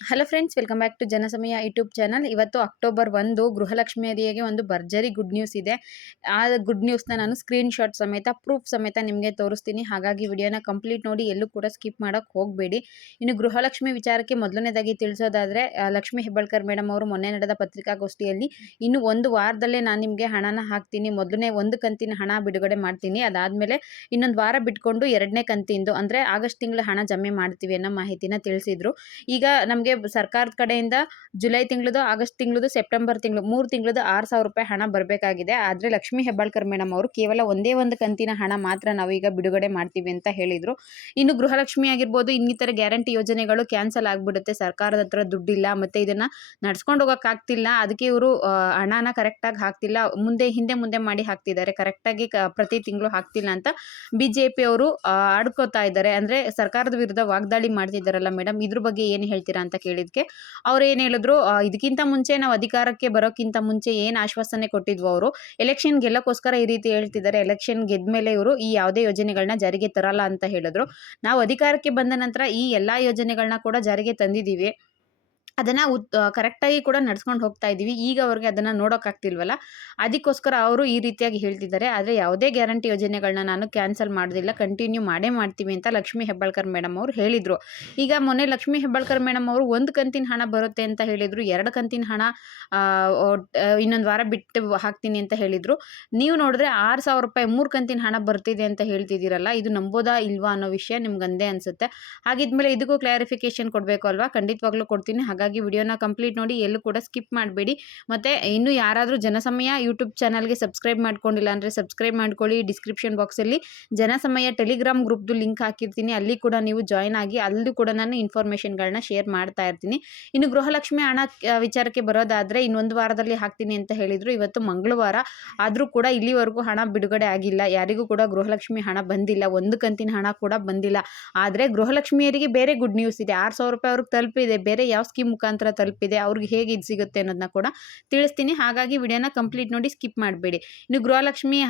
Hello friends welcome back to Janasamaya YouTube channel ಇವತ್ತು October ಒಂದು ಗೃಹಲಕ್ಷ್ಮಿಯರಿಗೆ ಒಂದು ಭರ್ಜರಿ ಗುಡ್ ನ್ಯೂಸ್ ಇದೆ. ಆ ಗುಡ್ ನ್ಯೂಸ್ನ ನಾನು ಸ್ಕ್ರೀನ್ ಶಾಟ್ ಸಮೇತ ಪ್ರೂಫ್ ಸಮೇತ ನಿಮಗೆ ತೋರಿಸ್ತೀನಿ. ಹಾಗಾಗಿ ವಿಡಿಯೋನ ಕಂಪ್ಲೀಟ್ ನೋಡಿ, ಎಲ್ಲೂ ಕೂಡ ಸ್ಕಿಪ್ ಮಾಡೋಕ್ಕೆ ಹೋಗಬೇಡಿ. ಇನ್ನು ಗೃಹಲಕ್ಷ್ಮಿ ವಿಚಾರಕ್ಕೆ ಮೊದಲನೇದಾಗಿ ತಿಳಿಸೋದಾದರೆ ಲಕ್ಷ್ಮಿ ಹೆಬ್ಬಳ್ಕರ್ ಮೇಡಮ್ ಅವರು ಮೊನ್ನೆ ನಡೆದ ಪತ್ರಿಕಾಗೋಷ್ಠಿಯಲ್ಲಿ, ಇನ್ನು ಒಂದು ವಾರದಲ್ಲೇ ನಾನು ನಿಮಗೆ ಹಣನ ಹಾಕ್ತೀನಿ. ಮೊದಲನೇ ಒಂದು ಕಂತಿನ ಹಣ ಬಿಡುಗಡೆ ಮಾಡ್ತೀನಿ. ಅದಾದಮೇಲೆ ಇನ್ನೊಂದು ವಾರ ಬಿಟ್ಕೊಂಡು ಎರಡನೇ ಕಂತಿಂದು, ಅಂದರೆ ಆಗಸ್ಟ್ ತಿಂಗಳ ಹಣ ಜಮೆ ಮಾಡ್ತೀವಿ ಅನ್ನೋ ಮಾಹಿತಿನ ತಿಳಿಸಿದ್ರು. ಈಗ ನಮಗೆ ಸರ್ಕಾರದ ಕಡೆಯಿಂದ ಜುಲೈ ತಿಂಗಳದು, ಆಗಸ್ಟ್ ತಿಂಗಳದು, ಸೆಪ್ಟೆಂಬರ್ ತಿಂಗಳು, ಮೂರು ತಿಂಗಳದು ಆರು ಸಾವಿರ ರೂಪಾಯಿ ಹಣ ಬರಬೇಕಾಗಿದೆ. ಆದರೆ ಲಕ್ಷ್ಮಿ ಹೆಬ್ಬಾಳ್ಕರ್ ಮೇಡಮ್ ಅವರು ಕೇವಲ ಒಂದೇ ಒಂದು ಕಂತಿನ ಹಣ ಮಾತ್ರ ನಾವೀಗ ಬಿಡುಗಡೆ ಮಾಡ್ತೀವಿ ಅಂತ ಹೇಳಿದರು. ಇನ್ನು ಗೃಹಲಕ್ಷ್ಮಿ ಆಗಿರ್ಬೋದು, ಇನ್ನಿತರ ಗ್ಯಾರಂಟಿ ಯೋಜನೆಗಳು ಕ್ಯಾನ್ಸಲ್ ಆಗಿಬಿಡುತ್ತೆ. ಸರ್ಕಾರದ ಹತ್ರ ದುಡ್ಡಿಲ್ಲ, ಮತ್ತು ಇದನ್ನು ನಡ್ಸ್ಕೊಂಡು ಹೋಗೋಕ್ಕಾಗ್ತಿಲ್ಲ ಅದಕ್ಕೆ ಇವರು ಹಣನ ಕರೆಕ್ಟಾಗಿ ಹಾಕ್ತಿಲ್ಲ. ಮುಂದೆ, ಹಿಂದೆ ಮುಂದೆ ಮಾಡಿ ಹಾಕ್ತಿದ್ದಾರೆ. ಕರೆಕ್ಟಾಗಿ ಪ್ರತಿ ತಿಂಗಳು ಹಾಕ್ತಿಲ್ಲ ಅಂತ ಬಿ ಜೆ ಪಿಯವರು ಆಡ್ಕೋತಾ ಇದ್ದಾರೆ. ಅಂದರೆ ಸರ್ಕಾರದ ವಿರುದ್ಧ ವಾಗ್ದಾಳಿ ಮಾಡ್ತಿದ್ದಾರಲ್ಲ ಮೇಡಮ್ ಇದ್ರ ಬಗ್ಗೆ ಏನು ಹೇಳ್ತೀರಾ ಅಂತ ಕೇಳಿದ್ಕೆ. ಅವ್ರು ಏನು ಹೇಳಿದ್ರು ಇದಕ್ಕಿಂತ ಮುಂಚೆ ನಾವು ಅಧಿಕಾರಕ್ಕೆ ಬರೋಕ್ಕಿಂತ ಮುಂಚೆ ಏನು ಆಶ್ವಾಸನೆ ಕೊಟ್ಟಿದ್ವು ಅವರು? ಎಲೆಕ್ಷನ್ ಗೆಲ್ಲಕ್ಕೋಸ್ಕರ ಈ ರೀತಿ ಹೇಳ್ತಿದ್ದಾರೆ, ಎಲೆಕ್ಷನ್ ಗೆದ್ದ ಮೇಲೆ ಇವರು ಈ ಯಾವುದೇ ಯೋಜನೆಗಳನ್ನ ಜಾರಿಗೆ ತರಲ್ಲ ಅಂತ ಹೇಳಿದ್ರು. ನಾವು ಅಧಿಕಾರಕ್ಕೆ ಬಂದ ನಂತರ ಈ ಎಲ್ಲಾ ಯೋಜನೆಗಳನ್ನ ಕೂಡ ಜಾರಿಗೆ ತಂದಿದ್ದೀವಿ ಅದನ್ನು ಉತ್ ಕರೆಕ್ಟಾಗಿ ಕೂಡ ನಡ್ಸ್ಕೊಂಡು ಹೋಗ್ತಾ ಇದ್ದೀವಿ. ಈಗ ಅವ್ರಿಗೆ ಅದನ್ನು ನೋಡೋಕ್ಕಾಗ್ತಿಲ್ವಲ್ಲ ಅದಕ್ಕೋಸ್ಕರ ಅವರು ಈ ರೀತಿಯಾಗಿ ಹೇಳ್ತಿದ್ದಾರೆ. ಆದರೆ ಯಾವುದೇ ಗ್ಯಾರಂಟಿ ಯೋಜನೆಗಳನ್ನ ನಾನು ಕ್ಯಾನ್ಸಲ್ ಮಾಡೋದಿಲ್ಲ. ಕಂಟಿನ್ಯೂ ಮಾಡೇ ಮಾಡ್ತೀವಿ ಅಂತ ಲಕ್ಷ್ಮೀ ಹೆಬ್ಬಾಳ್ಕರ್ ಮೇಡಮ್ ಅವರು ಹೇಳಿದರು. ಈಗ ಮೊನ್ನೆ ಲಕ್ಷ್ಮೀ ಹೆಬ್ಬಾಳ್ಕರ್ ಮೇಡಮ್ ಅವರು ಒಂದು ಕಂತಿನ ಹಣ ಬರುತ್ತೆ ಅಂತ ಹೇಳಿದರು. ಎರಡು ಕಂತಿನ ಹಣ ಇನ್ನೊಂದು ವಾರ ಬಿಟ್ಟು ಹಾಕ್ತೀನಿ ಅಂತ ಹೇಳಿದರು. ನೀವು ನೋಡಿದ್ರೆ ಆರು ಸಾವಿರ ರೂಪಾಯಿ ಮೂರು ಕಂತಿನ ಹಣ ಬರ್ತಿದೆ ಅಂತ ಹೇಳ್ತಿದ್ದೀರಲ್ಲ? ಇದು ನಂಬೋದಾ ಇಲ್ವಾ ಅನ್ನೋ ವಿಷಯ ನಿಮ್ಗೆ ಅಂದೇ ಅನಿಸುತ್ತೆ. ಹಾಗಿದ್ಮೇಲೆ ಇದಕ್ಕೂ ಕ್ಲಾರಿಫಿಕೇಶನ್ ಕೊಡಬೇಕು ಅಲ್ವಾ? ಖಂಡಿತವಾಗ್ಲೂ ಕೊಡ್ತೀನಿ. ಹಾಗಾಗಿ ವಿಡಿಯೋನ ಕಂಪ್ಲೀಟ್ ನೋಡಿ ಎಲ್ಲೂ ಕೂಡ ಸ್ಕಿಪ್ ಮಾಡಬೇಡಿ. ಮತ್ತೆ ಇನ್ನೂ ಯಾರಾದರೂ ಜನಸಮಯ ಯೂಟ್ಯೂಬ್ ಚಾನಲ್ಗೆ ಸಬ್ಸ್ಕ್ರೈಬ್ ಮಾಡ್ಕೊಂಡಿಲ್ಲ ಅಂದರೆ ಸಬ್ಸ್ಕ್ರೈಬ್ ಮಾಡ್ಕೊಳ್ಳಿ. ಡಿಸ್ಕ್ರಿಪ್ಷನ್ ಬಾಕ್ಸಲ್ಲಿ ಜನಸಮಯ ಟೆಲಿಗ್ರಾಮ್ ಗ್ರೂಪ್ದು ಲಿಂಕ್ ಹಾಕಿರ್ತೀನಿ. ಅಲ್ಲಿ ಕೂಡ ನೀವು ಜಾಯ್ನ್ ಆಗಿ ಅಲ್ಲೂ ಕೂಡ ನಾನು ಇನ್ಫಾರ್ಮೇಷನ್ಗಳನ್ನ ಶೇರ್ ಮಾಡ್ತಾ ಇರ್ತೀನಿ. ಇನ್ನು ಗೃಹಲಕ್ಷ್ಮಿ ಹಣ ವಿಚಾರಕ್ಕೆ ಬರೋದಾದರೆ ಇನ್ನೊಂದು ವಾರದಲ್ಲಿ ಹಾಕ್ತೀನಿ ಅಂತ ಹೇಳಿದರು. ಇವತ್ತು ಮಂಗಳವಾರ ಆದರೂ ಕೂಡ ಇಲ್ಲಿವರೆಗೂ ಹಣ ಬಿಡುಗಡೆ ಆಗಿಲ್ಲ. ಯಾರಿಗೂ ಕೂಡ ಗೃಹಲಕ್ಷ್ಮಿ ಹಣ ಬಂದಿಲ್ಲ. ಒಂದು ಕಂತಿನ ಹಣ ಕೂಡ ಬಂದಿಲ್ಲ. ಆದರೆ ಗೃಹಲಕ್ಷ್ಮಿಯರಿಗೆ ಬೇರೆ ಗುಡ್ ನ್ಯೂಸ್ ಇದೆ. ಆರು ಸಾವಿರ ರೂಪಾಯಿ ಅವ್ರಿಗೆ ತಲುಪಿದೆ. ಬೇರೆ ಯಾವ ಸ್ಕೀಮ್ ಮುಖಾಂತರ ತಲುಪಿದೆ, ಅವ್ರಿಗೆ ಹೇಗೆ ಇದು ಸಿಗುತ್ತೆ ಅನ್ನೋದನ್ನ ಕೂಡ ತಿಳಿಸ್ತೀನಿ. ಹಾಗಾಗಿ ವಿಡಿಯೋನ ಕಂಪ್ಲೀಟ್ ನೋಡಿ ಸ್ಕಿಪ್ ಮಾಡಬೇಡಿ. ಇನ್ನು ಗೃಹಲಕ್ಷ್ಮಿ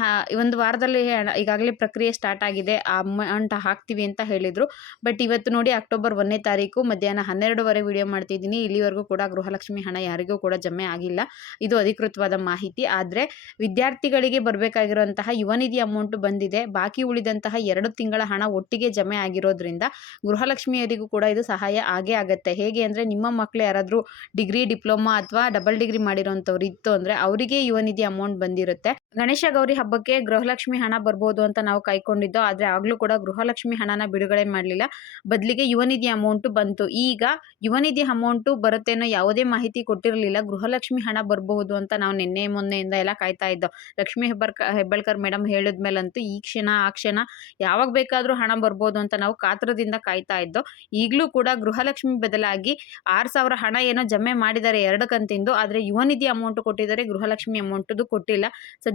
ಒಂದು ವಾರದಲ್ಲಿ ಈಗಾಗಲೇ ಪ್ರಕ್ರಿಯೆ ಸ್ಟಾರ್ಟ್ ಆಗಿದೆ. ಆ ಅಮೌಂಟ್ ಹಾಕ್ತೀವಿ ಅಂತ ಹೇಳಿದರು. ಬಟ್ ಇವತ್ತು ನೋಡಿ ಅಕ್ಟೋಬರ್ ಒಂದನೇ ತಾರೀಕು ಮಧ್ಯಾಹ್ನ ಹನ್ನೆರಡುವರೆ ವಿಡಿಯೋ ಮಾಡ್ತಿದ್ದೀನಿ. ಇಲ್ಲಿವರೆಗೂ ಕೂಡ ಗೃಹಲಕ್ಷ್ಮಿ ಹಣ ಯಾರಿಗೂ ಕೂಡ ಜಮೆ ಆಗಿಲ್ಲ. ಇದು ಅಧಿಕೃತವಾದ ಮಾಹಿತಿ. ಆದರೆ ವಿದ್ಯಾರ್ಥಿಗಳಿಗೆ ಬರಬೇಕಾಗಿರುವಂತಹ ಯುವನಿಧಿ ಅಮೌಂಟ್ ಬಂದಿದೆ. ಬಾಕಿ ಉಳಿದಂತಹ ಎರಡು ತಿಂಗಳ ಹಣ ಒಟ್ಟಿಗೆ ಜಮೆ ಆಗಿರೋದ್ರಿಂದ ಗೃಹಲಕ್ಷ್ಮಿಯರಿಗೂ ಕೂಡ ಇದು ಸಹಾಯ ಆಗೇ ಆಗುತ್ತೆ. ಹೇಗೆ ಅಂದರೆ ನಿಮ್ಮ ಯಾರಾದರೂ ಡಿಗ್ರಿ ಡಿಪ್ಲೊಮಾ ಅಥವಾ ಡಬಲ್ ಡಿಗ್ರಿ ಮಾಡಿರೋಂಥವ್ರು ಇತ್ತು ಅಂದರೆ ಅವರಿಗೆ ಯುವ ನಿಧಿ ಅಮೌಂಟ್ ಬಂದಿರುತ್ತೆ. ಗಣೇಶ ಗೌರಿ ಹಬ್ಬಕ್ಕೆ ಗೃಹಲಕ್ಷ್ಮಿ ಹಣ ಬರ್ಬೋದು ಅಂತ ನಾವು ಕಾಯ್ಕೊಂಡಿದ್ದೋ, ಆದರೆ ಆಗಲೂ ಕೂಡ ಗೃಹಲಕ್ಷ್ಮಿ ಹಣನ ಬಿಡುಗಡೆ ಮಾಡಲಿಲ್ಲ. ಬದಲಿಗೆ ಯುವನಿಧಿ ಅಮೌಂಟು ಬಂತು. ಈಗ ಯುವನಿಧಿ ಅಮೌಂಟು ಬರುತ್ತೇನೋ ಯಾವುದೇ ಮಾಹಿತಿ ಕೊಟ್ಟಿರಲಿಲ್ಲ. ಗೃಹಲಕ್ಷ್ಮಿ ಹಣ ಬರಬಹುದು ಅಂತ ನಾವು ನಿನ್ನೆ ಮೊನ್ನೆಯಿಂದ ಎಲ್ಲ ಕಾಯ್ತಾ ಇದ್ದೋ. ಲಕ್ಷ್ಮೀ ಹೆಬ್ಬರ್ಕ ಹೆಬ್ಬಳ್ಕರ್ ಮೇಡಮ್ ಹೇಳಿದ್ಮೇಲಂತೂ ಈ ಕ್ಷಣ, ಆ ಕ್ಷಣ ಯಾವಾಗ ಬೇಕಾದರೂ ಹಣ ಬರ್ಬೋದು ಅಂತ ನಾವು ಕಾತರದಿಂದ ಕಾಯ್ತಾ ಇದ್ದೋ. ಈಗಲೂ ಕೂಡ ಗೃಹಲಕ್ಷ್ಮಿ ಬದಲಾಗಿ ಆರು ಸಾವಿರ ಹಣ ಏನೋ ಜಮೆ ಮಾಡಿದ್ದಾರೆ ಎರಡು ಕಂತಿಂದು ಆದರೆ ಯುವನಿಧಿ ಅಮೌಂಟು ಕೊಟ್ಟಿದ್ದಾರೆ, ಗೃಹಲಕ್ಷ್ಮಿ ಅಮೌಂಟದು ಕೊಟ್ಟಿಲ್ಲ.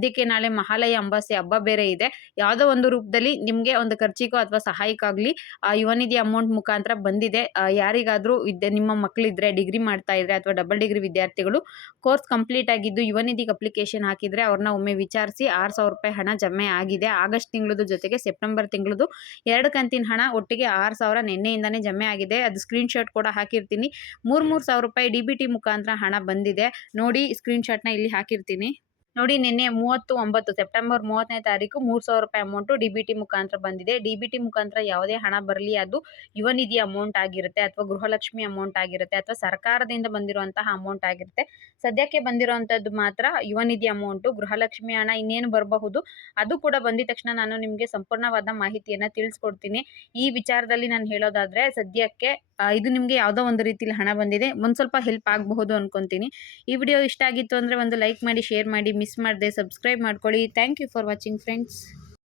ಸದ್ಯಕ್ಕೆ ನಾಳೆ ಮಹಾಲಯ ಅಂಬಾಸಿ ಹಬ್ಬ ಬೇರೆ ಇದೆ. ಯಾವುದೋ ಒಂದು ರೂಪದಲ್ಲಿ ನಿಮಗೆ ಒಂದು ಖರ್ಚಿಗೋ ಅಥವಾ ಸಹಾಯಕ್ಕಾಗಲಿ ಆ ಯುವ ನಿಧಿ ಅಮೌಂಟ್ ಮುಖಾಂತರ ಬಂದಿದೆ. ಯಾರಿಗಾದರೂ ವಿದ್ಯೆ ನಿಮ್ಮ ಮಕ್ಕಳಿದ್ರೆ ಡಿಗ್ರಿ ಮಾಡ್ತಾ ಇದ್ರೆ ಅಥವಾ ಡಬಲ್ ಡಿಗ್ರಿ ವಿದ್ಯಾರ್ಥಿಗಳು ಕೋರ್ಸ್ ಕಂಪ್ಲೀಟ್ ಆಗಿದ್ದು ಯುವನಿಧಿಗೆ ಅಪ್ಲಿಕೇಶನ್ ಹಾಕಿದರೆ ಅವ್ರನ್ನ ಒಮ್ಮೆ ವಿಚಾರಿಸಿ ಆರು ಸಾವಿರ ರೂಪಾಯಿ ಹಣ ಜಮೆ ಆಗಿದೆ. ಆಗಸ್ಟ್ ತಿಂಗಳದು ಜೊತೆಗೆ ಸೆಪ್ಟೆಂಬರ್ ತಿಂಗಳದು ಎರಡು ಕಂತಿನ ಹಣ ಒಟ್ಟಿಗೆ ಆರು ಸಾವಿರ ನಿನ್ನೆಯಿಂದನೇ ಜಮೆ ಆಗಿದೆ. ಅದು ಸ್ಕ್ರೀನ್ ಶಾಟ್ ಕೂಡ ಹಾಕಿರ್ತೀನಿ. ಮೂರು ಮೂರು ಸಾವಿರ ರೂಪಾಯಿ ಡಿ ಬಿ ಟಿ ಮುಖಾಂತರ ಹಣ ಬಂದಿದೆ. ನೋಡಿ ಸ್ಕ್ರೀನ್ ಶಾಟ್ನ ಇಲ್ಲಿ ಹಾಕಿರ್ತೀನಿ. ನೋಡಿ ನಿನ್ನೆ ಮೂವತ್ತು ಒಂಬತ್ತು, ಸೆಪ್ಟೆಂಬರ್ ಮೂವತ್ತನೇ ತಾರೀಕು ಮೂರು ಸಾವಿರ ರೂಪಾಯಿ ಅಮೌಂಟು ಡಿ ಬಿ ಟಿ ಮುಖಾಂತರ ಬಂದಿದೆ. ಡಿ ಬಿ ಟಿ ಮುಖಾಂತರ ಯಾವುದೇ ಹಣ ಬರಲಿ, ಅದು ಯುವ ನಿಧಿ ಅಮೌಂಟ್ ಆಗಿರುತ್ತೆ ಅಥವಾ ಗೃಹಲಕ್ಷ್ಮಿ ಅಮೌಂಟ್ ಆಗಿರುತ್ತೆ ಅಥವಾ ಸರ್ಕಾರದಿಂದ ಬಂದಿರುವಂತಹ ಅಮೌಂಟ್ ಆಗಿರುತ್ತೆ. ಸದ್ಯಕ್ಕೆ ಬಂದಿರುವಂತದ್ದು ಮಾತ್ರ ಯುವ ನಿಧಿ ಅಮೌಂಟು ಗೃಹಲಕ್ಷ್ಮಿ ಹಣ ಇನ್ನೇನು ಬರಬಹುದು, ಅದು ಕೂಡ ಬಂದಿದ ತಕ್ಷಣ ನಾನು ನಿಮಗೆ ಸಂಪೂರ್ಣವಾದ ಮಾಹಿತಿಯನ್ನು ತಿಳಿಸ್ಕೊಡ್ತೀನಿ. ಈ ವಿಚಾರದಲ್ಲಿ ನಾನು ಹೇಳೋದಾದರೆ ಸದ್ಯಕ್ಕೆ ಇದು ನಿಮಗೆ ಯಾವುದೋ ಒಂದು ರೀತಿಲಿ ಹಣ ಬಂದಿದೆ. ಒಂದು ಸ್ವಲ್ಪ ಹೆಲ್ಪ್ ಆಗಬಹುದು ಅನ್ಕೊತೀನಿ. ಈ ವಿಡಿಯೋ ಇಷ್ಟ ಆಗಿತ್ತು ಅಂದರೆ ಒಂದು ಲೈಕ್ ಮಾಡಿ ಶೇರ್ ಮಾಡಿ ಮಿಸ್ ಮಾಡದೆ ಸಬ್ಸ್ಕ್ರೈಬ್ ಮಾಡ್ಕೊಳ್ಳಿ. Thank you for watching friends